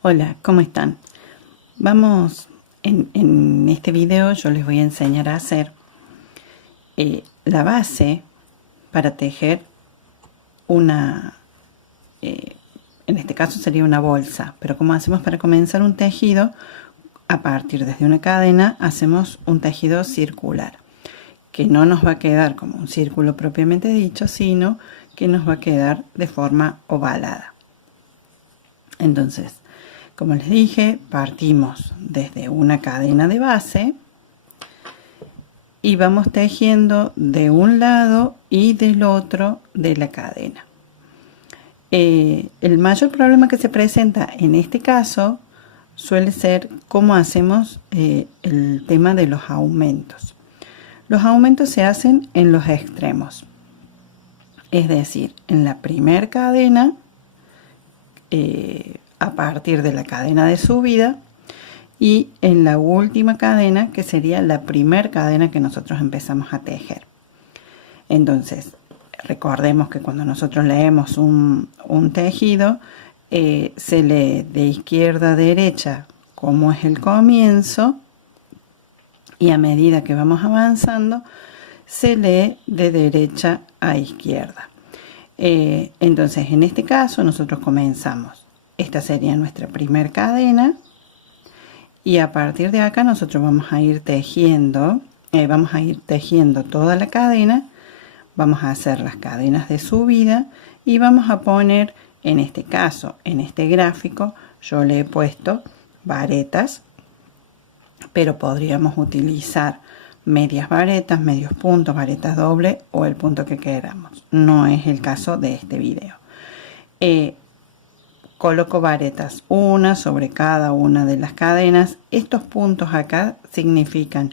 Hola, ¿cómo están? Vamos, en este video yo les voy a enseñar a hacer la base para tejer una, en este caso sería una bolsa, pero como hacemos para comenzar un tejido, a partir desde una cadena hacemos un tejido circular, que no nos va a quedar como un círculo propiamente dicho, sino que nos va a quedar de forma ovalada. Entonces, como les dije, partimos desde una cadena de base y vamos tejiendo de un lado y del otro de la cadena. El mayor problema que se presenta en este caso suele ser cómo hacemos el tema de los aumentos. Los aumentos se hacen en los extremos, es decir, en la primera cadena, a partir de la cadena de subida, y en la última cadena, que sería la primera cadena que nosotros empezamos a tejer. Entonces, recordemos que cuando nosotros leemos un tejido, se lee de izquierda a derecha como es el comienzo, y a medida que vamos avanzando, se lee de derecha a izquierda. Entonces, en este caso, nosotros comenzamos. Esta sería nuestra primera cadena. Y a partir de acá nosotros vamos a ir tejiendo toda la cadena, vamos a hacer las cadenas de subida y vamos a poner, en este caso, en este gráfico, yo le he puesto varetas, pero podríamos utilizar medias varetas, medios puntos, varetas doble o el punto que queramos. No es el caso de este video. Coloco varetas una sobre cada una de las cadenas. Estos puntos acá significan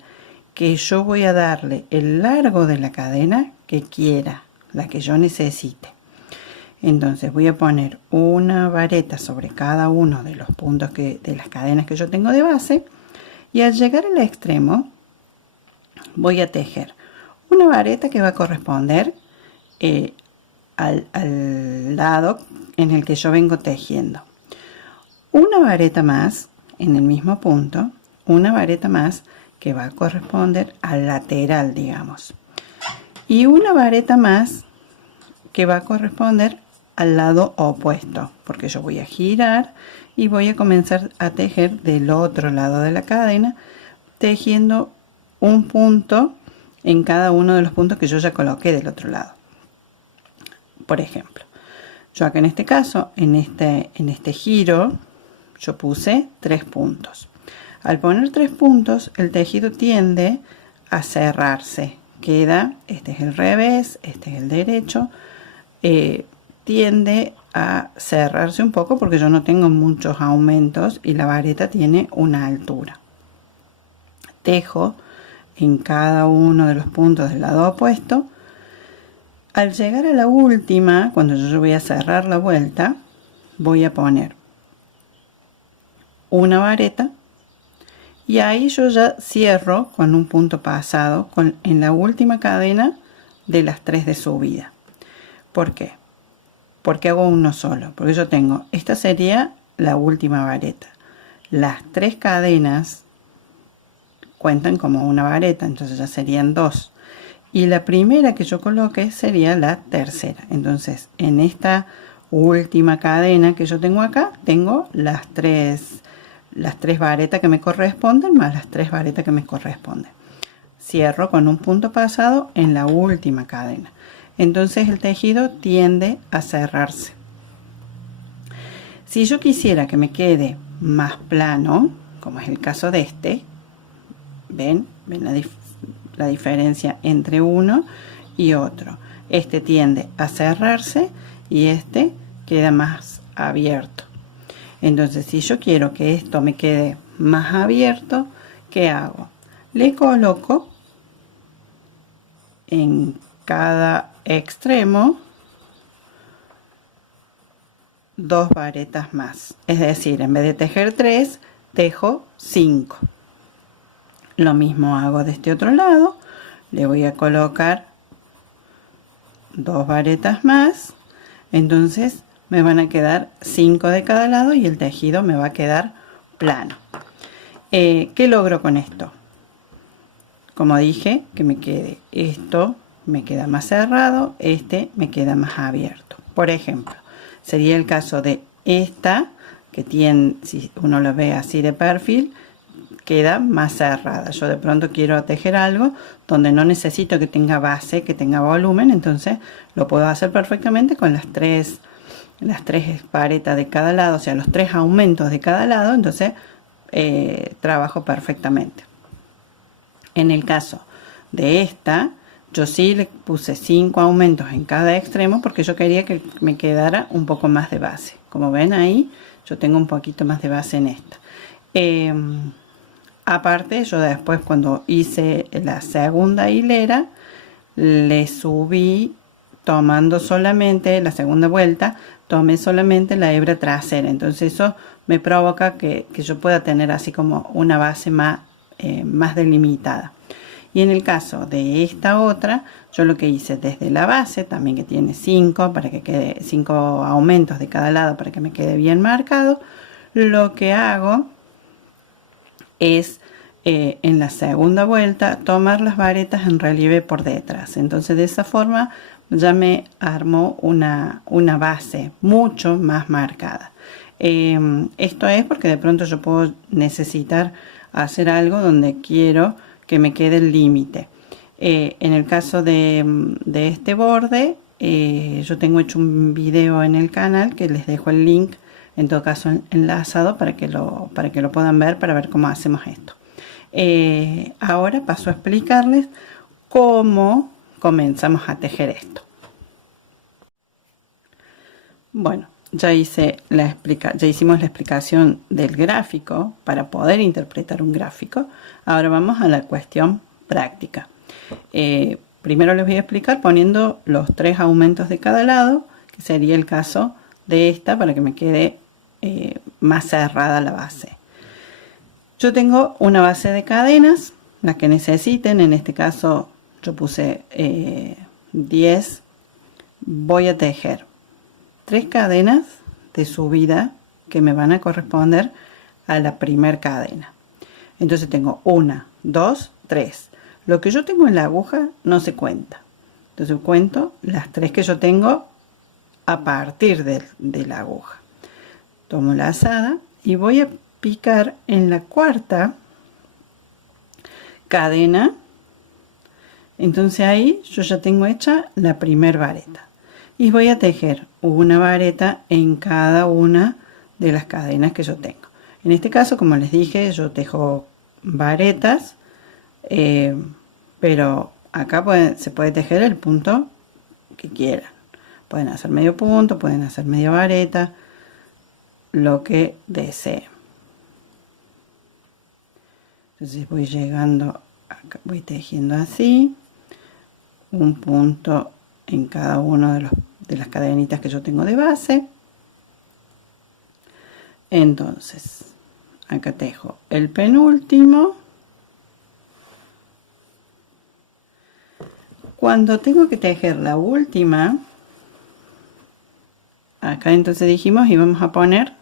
que yo voy a darle el largo de la cadena que quiera, la que yo necesite. Entonces voy a poner una vareta sobre cada uno de los puntos de las cadenas que yo tengo de base, y al llegar al extremo voy a tejer una vareta que va a corresponder al lado en el que yo vengo tejiendo, una vareta más en el mismo punto, una vareta más que va a corresponder al lateral, digamos, y una vareta más que va a corresponder al lado opuesto, porque yo voy a girar y voy a comenzar a tejer del otro lado de la cadena, tejiendo un punto en cada uno de los puntos que yo ya coloqué del otro lado. Por ejemplo, yo acá en este caso, en este giro, yo puse 3 puntos. Al poner 3 puntos, el tejido tiende a cerrarse. Queda, este es el revés, este es el derecho. Tiende a cerrarse un poco porque yo no tengo muchos aumentos y la vareta tiene una altura. Tejo en cada uno de los puntos del lado opuesto. Al llegar a la última, cuando yo voy a cerrar la vuelta, voy a poner una vareta y ahí yo ya cierro con un punto pasado en la última cadena de las 3 de subida. ¿Por qué? Porque hago uno solo, porque yo tengo, esta sería la última vareta. Las 3 cadenas cuentan como una vareta, entonces ya serían 2. Y la primera que yo coloque sería la tercera. Entonces, en esta última cadena que yo tengo acá, tengo las tres varetas que me corresponden más las 3 varetas que me corresponden. Cierro con un punto pasado en la última cadena. Entonces el tejido tiende a cerrarse. Si yo quisiera que me quede más plano, como es el caso de este, ¿ven la diferencia entre uno y otro? Este tiende a cerrarse y este queda más abierto. Entonces, si yo quiero que esto me quede más abierto, ¿qué hago? Le coloco en cada extremo 2 varetas más, es decir, en vez de tejer 3, tejo 5. Lo mismo hago de este otro lado, le voy a colocar 2 varetas más, entonces me van a quedar 5 de cada lado y el tejido me va a quedar plano. ¿Qué logro con esto? Como dije, que me quede esto, me queda más cerrado, este me queda más abierto. Por ejemplo, sería el caso de esta, que tiene, si uno lo ve así de perfil, queda más cerrada. Yo de pronto quiero tejer algo donde no necesito que tenga base, que tenga volumen, entonces lo puedo hacer perfectamente con las tres varetas de cada lado, o sea, los 3 aumentos de cada lado, entonces trabajo perfectamente. En el caso de esta, yo sí le puse 5 aumentos en cada extremo porque yo quería que me quedara un poco más de base. Como ven ahí, yo tengo un poquito más de base en esta. Aparte, yo después cuando hice la segunda hilera, le subí tomando solamente la segunda vuelta, tomé solamente la hebra trasera. Entonces eso me provoca que yo pueda tener así como una base más delimitada. Y en el caso de esta otra, yo lo que hice desde la base, también que tiene 5, para que quede 5 aumentos de cada lado para que me quede bien marcado, lo que hago es en la segunda vuelta tomar las varetas en relieve por detrás. Entonces de esa forma ya me armó una base mucho más marcada. Esto es porque de pronto yo puedo necesitar hacer algo donde quiero que me quede el límite. En el caso de este borde, yo tengo hecho un video en el canal que les dejo el link, en todo caso enlazado, para que lo puedan ver, para ver cómo hacemos esto. Ahora paso a explicarles cómo comenzamos a tejer esto. Bueno, ya hicimos la explicación del gráfico para poder interpretar un gráfico. Ahora vamos a la cuestión práctica. Primero les voy a explicar poniendo los 3 aumentos de cada lado, que sería el caso de esta, para que me quede más cerrada la base. Yo tengo una base de cadenas, las que necesiten. En este caso yo puse 10. Voy a tejer 3 cadenas de subida que me van a corresponder a la primera cadena. Entonces tengo 1, 2, 3. Lo que yo tengo en la aguja no se cuenta. Entonces cuento las 3 que yo tengo a partir de la aguja. Tomo la lazada y voy a picar en la cuarta cadena. Entonces ahí yo ya tengo hecha la primera vareta. Y voy a tejer una vareta en cada una de las cadenas que yo tengo. En este caso, como les dije, yo tejo varetas, pero acá se puede tejer el punto que quieran. Pueden hacer medio punto, pueden hacer media vareta, lo que deseen. Entonces voy llegando acá, voy tejiendo así, un punto en cada uno de las cadenitas que yo tengo de base. Entonces acá tejo el penúltimo. Cuando tengo que tejer la última, acá entonces dijimos íbamos a poner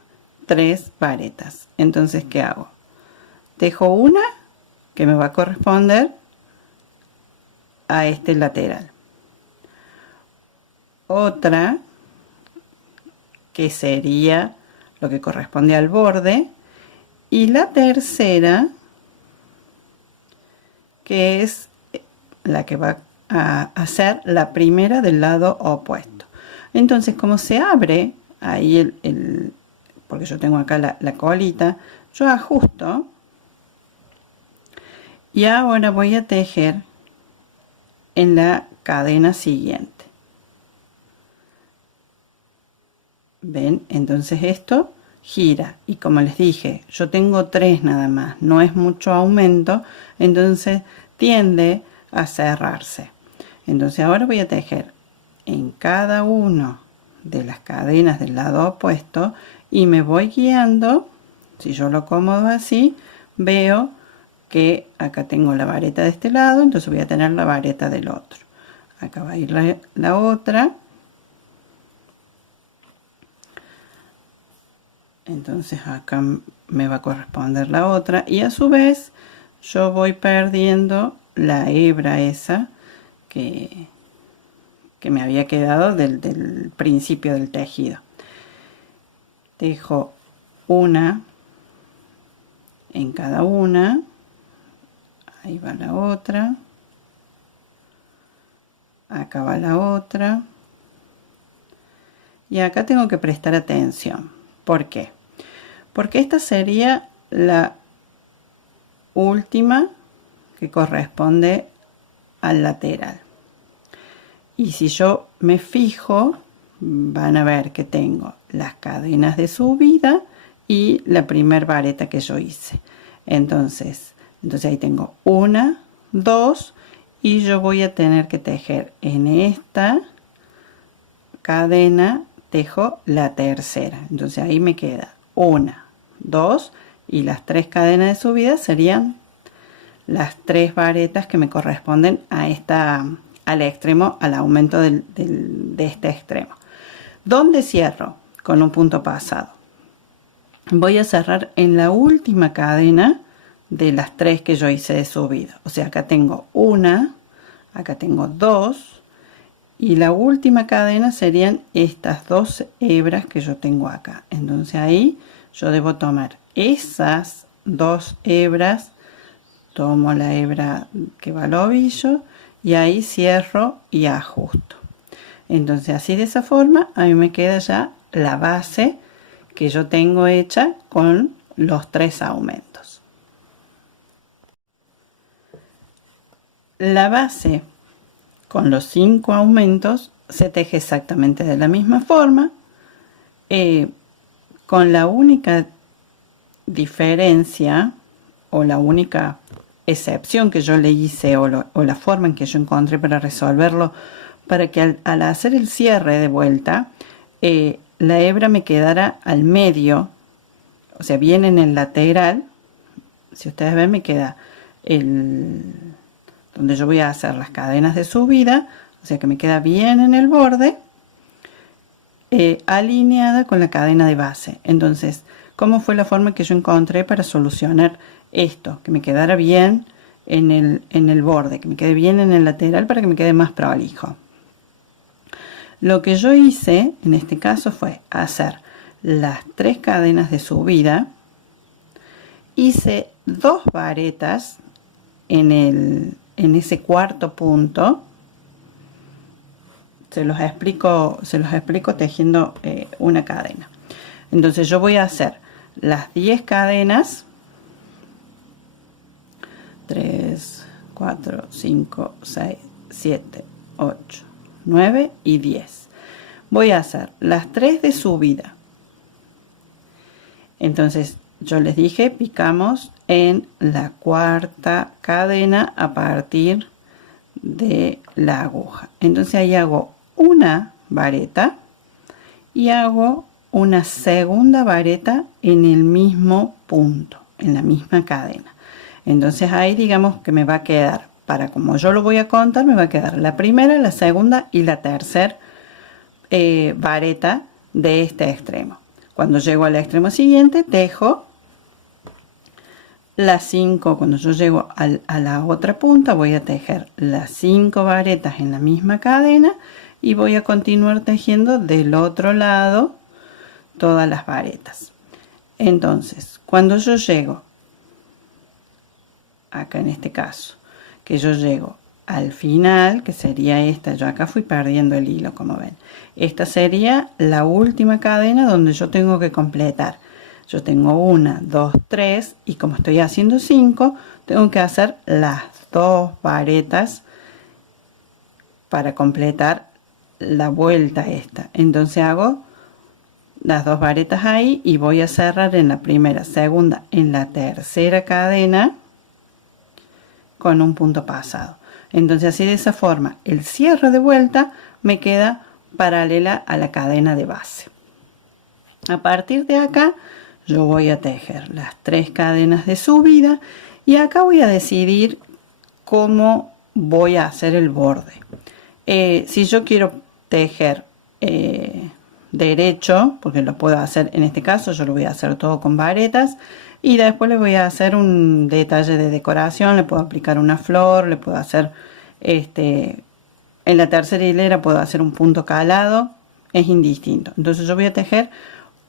3 varetas. Entonces, ¿qué hago? Tejo una que me va a corresponder a este lateral, otra que sería lo que corresponde al borde, y la tercera que es la que va a hacer la primera del lado opuesto. Entonces, como se abre ahí porque yo tengo acá la colita, yo ajusto y ahora voy a tejer en la cadena siguiente. ¿Ven? Entonces esto gira, y como les dije, yo tengo 3 nada más, no es mucho aumento, entonces tiende a cerrarse. Entonces ahora voy a tejer en cada una de las cadenas del lado opuesto y me voy guiando. Si yo lo acomodo así, veo que acá tengo la vareta de este lado, entonces voy a tener la vareta del otro. Acá va a ir la otra, Entonces acá me va a corresponder la otra y a su vez yo voy perdiendo la hebra esa que me había quedado del principio del tejido. Dejo una en cada una, ahí va la otra, acá va la otra, y acá tengo que prestar atención. ¿Por qué? Porque esta sería la última que corresponde al lateral. Y si yo me fijo, van a ver que tengo las cadenas de subida y la primer vareta que yo hice. Entonces ahí tengo una, dos, y yo voy a tener que tejer en esta cadena, tejo la tercera. Entonces ahí me queda una, dos, y las 3 cadenas de subida serían las 3 varetas que me corresponden a al extremo, al aumento de este extremo. ¿Dónde cierro? Con un punto pasado. Voy a cerrar en la última cadena de las 3 que yo hice de subida. O sea, acá tengo una, acá tengo 2, y la última cadena serían estas 2 hebras que yo tengo acá. Entonces ahí yo debo tomar esas 2 hebras, tomo la hebra que va al ovillo y ahí cierro y ajusto. Entonces así de esa forma a mí me queda ya la base que yo tengo hecha con los 3 aumentos. La base con los 5 aumentos se teje exactamente de la misma forma, con la única diferencia o la única excepción que yo le hice o la forma en que yo encontré para resolverlo, para que al hacer el cierre de vuelta la hebra me quedara al medio, o sea, bien en el lateral. Si ustedes ven, me queda donde yo voy a hacer las cadenas de subida, o sea que me queda bien en el borde, alineada con la cadena de base. Entonces, ¿cómo fue la forma que yo encontré para solucionar esto? Que me quedara bien en el borde, que me quede bien en el lateral para que me quede más prolijo. Lo que yo hice en este caso fue hacer las 3 cadenas de subida, hice 2 varetas en ese cuarto punto. Se los explico tejiendo una cadena. Entonces yo voy a hacer las 10 cadenas, 3, 4, 5, 6, 7, 8, 9 y 10. Voy a hacer las 3 de subida. Entonces yo les dije, picamos en la cuarta cadena a partir de la aguja. Entonces ahí hago una vareta y hago una segunda vareta en el mismo punto, en la misma cadena. Entonces ahí digamos que me va a quedar, para como yo lo voy a contar, me va a quedar la primera, la segunda y la tercera vareta de este extremo. Cuando llego al extremo siguiente, tejo las 5. Cuando yo llego a la otra punta, voy a tejer las 5 varetas en la misma cadena y voy a continuar tejiendo del otro lado todas las varetas. Entonces, cuando yo llego acá, en este caso, que yo llego al final, que sería esta, yo acá fui perdiendo el hilo, como ven, esta sería la última cadena donde yo tengo que completar. Yo tengo 1, 2, 3 y como estoy haciendo 5, tengo que hacer las 2 varetas para completar la vuelta esta. Entonces hago las 2 varetas ahí y voy a cerrar en la primera, segunda, en la tercera cadena con un punto pasado. Entonces así de esa forma el cierre de vuelta me queda paralela a la cadena de base. A partir de acá yo voy a tejer las 3 cadenas de subida y acá voy a decidir cómo voy a hacer el borde. Si yo quiero tejer derecho, porque lo puedo hacer, en este caso yo lo voy a hacer todo con varetas, y después le voy a hacer un detalle de decoración, le puedo aplicar una flor, le puedo hacer, en la tercera hilera puedo hacer un punto calado, es indistinto. Entonces yo voy a tejer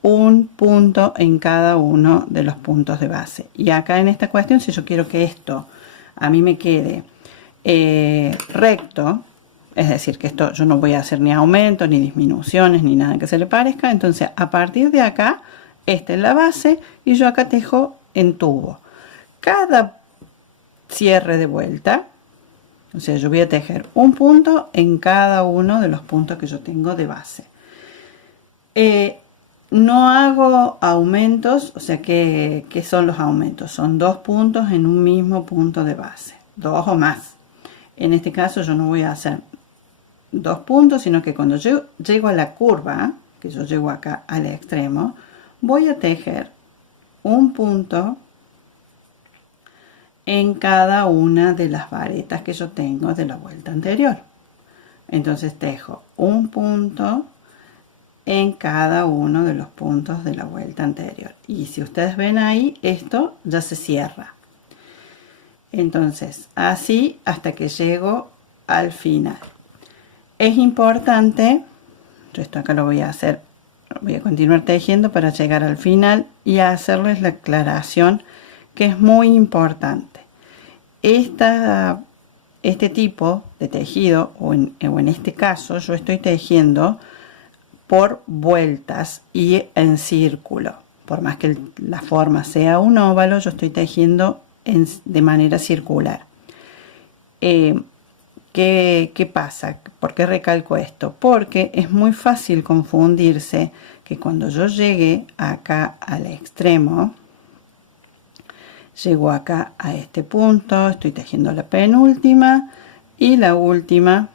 un punto en cada uno de los puntos de base. Y acá en esta cuestión, si yo quiero que esto a mí me quede recto, es decir, que esto yo no voy a hacer ni aumentos, ni disminuciones, ni nada que se le parezca, entonces a partir de acá, esta es la base y yo acá tejo en tubo. Cada cierre de vuelta, o sea, yo voy a tejer un punto en cada uno de los puntos que yo tengo de base. No hago aumentos, o sea, ¿qué son los aumentos? Son 2 puntos en un mismo punto de base, 2 o más. En este caso yo no voy a hacer 2 puntos, sino que cuando yo llego a la curva, que yo llego acá al extremo, voy a tejer un punto en cada una de las varetas que yo tengo de la vuelta anterior. Entonces tejo un punto en cada uno de los puntos de la vuelta anterior, y si ustedes ven ahí, esto ya se cierra. Entonces así hasta que llego al final. Es importante, yo esto acá lo voy a hacer, voy a continuar tejiendo para llegar al final y hacerles la aclaración que es muy importante. Este tipo de tejido, o en este caso yo estoy tejiendo por vueltas y en círculo. Por más que la forma sea un óvalo, yo estoy tejiendo de manera circular. ¿Qué pasa? ¿Por qué recalco esto? Porque es muy fácil confundirse que cuando yo llegue acá al extremo, llego acá a este punto, estoy tejiendo la penúltima y la última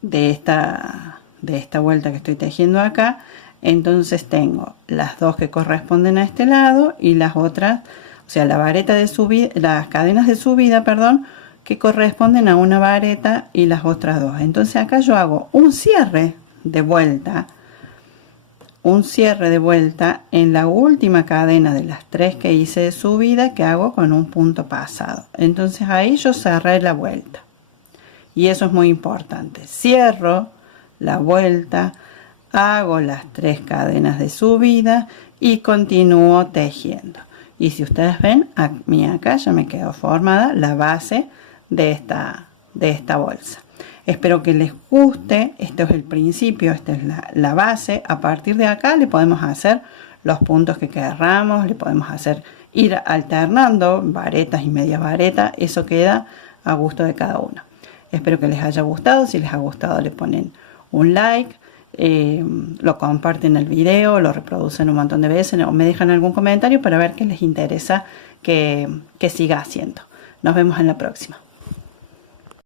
de esta vuelta que estoy tejiendo acá. Entonces tengo las dos que corresponden a este lado y las otras, o sea, la vareta de subida, las cadenas de subida, perdón, que corresponden a una vareta y las otras dos. Entonces acá yo hago un cierre de vuelta, en la última cadena de las 3 que hice de subida, que hago con un punto pasado. Entonces ahí yo cerré la vuelta, y eso es muy importante. Cierro la vuelta, hago las 3 cadenas de subida y continúo tejiendo. Y si ustedes ven, a mí acá ya me quedó formada la base de esta bolsa. Espero que les guste. Esto es el principio, esta es la base. A partir de acá le podemos hacer los puntos que querramos, le podemos hacer ir alternando varetas y medias varetas. Eso queda a gusto de cada uno. Espero que les haya gustado. Si les ha gustado, le ponen un like, lo comparten el video, lo reproducen un montón de veces o me dejan algún comentario para ver qué les interesa que siga haciendo. Nos vemos en la próxima.